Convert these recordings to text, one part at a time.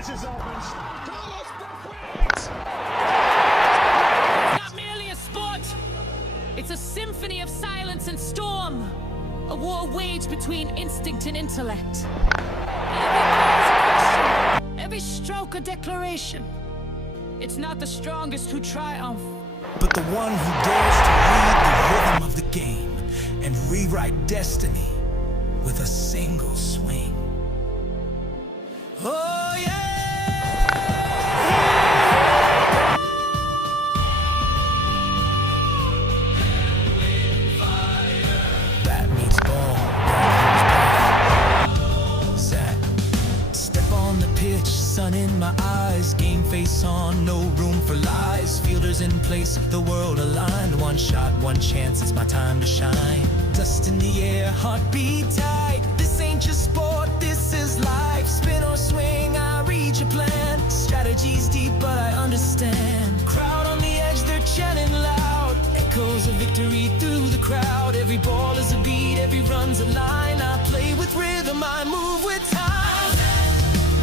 This opens. Not merely a sport, it's a symphony of silence and storm. A war waged between instinct and intellect. Every ball is a question, every stroke a declaration. It's not the strongest who triumph, but the one who dares to lead the rhythm of the game and rewrite destiny with a single swing. Oh yeah! Bat meets ball, Zach. Step on the pitch, sun in my eyes, game face on, no room for lies. Fielders in place, the world aligned. One shot, one chance, it's my time to shine. Dust in the air, heartbeat tight. This ain't just sport, this is life. Spin or swing, I read your plan. Strategy's deep, but I understand. Crowd on the edge, they're chanting loud. Echoes of victory through the crowd. Every ball is a beat, every run's a line. I play with rhythm, I move with time.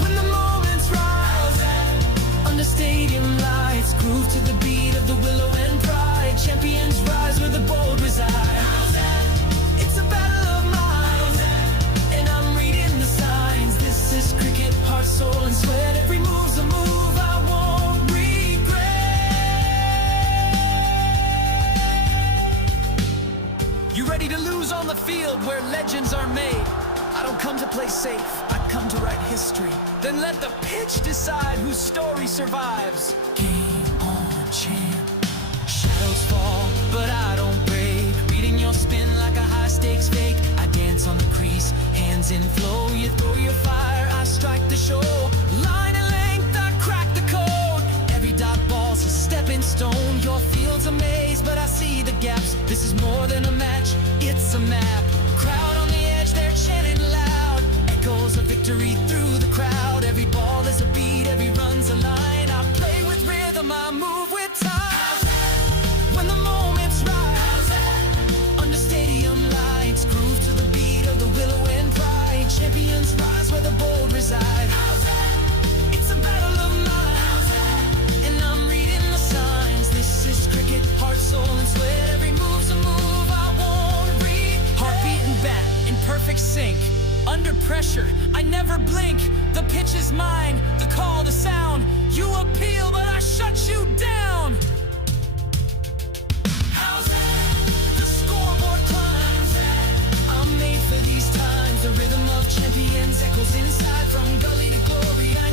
When the moment's right, under stadium lights, groove to the beat of the willow and pride. Champions rise where the bold reside. It's a battle of minds, and I'm reading the signs. This is cricket, heart, soul, and sweat. Every move's a move I won't regret. You ready to lose on the field where legends are made? I don't come to play safe, I come to write history. Then let the pitch decide whose story survives. Game on, champ. Shadows fall, but I don't break. Reading your spin like a high-stakes fake. I dance on the crease, hands in flow. You throw your fire, I strike the show. Line and length, I crack the code. Every dot ball's a stepping stone. Your field's a maze, but I see the gaps. This is more than a match, it's a map. Crowd on the edge, they're chanting loud. Echoes of victory through the crowd. Every ball is a beat, every run's a line. I play with rhythm, I move with time. When the moment's right, under stadium lights, groove to the beat of the willow and pride. Champions rise where the bold reside. It's a battle of minds, and I'm reading the signs. This is cricket, heart, soul, and sweat. Every move's a move I won't read. Heartbeat and bat in perfect sync. Under pressure, I never blink. The pitch is mine, the call, the sound. You appeal, but I shut you down. The scoreboard climbs. I'm made for these times. The rhythm of champions echoes inside from gully to glory. I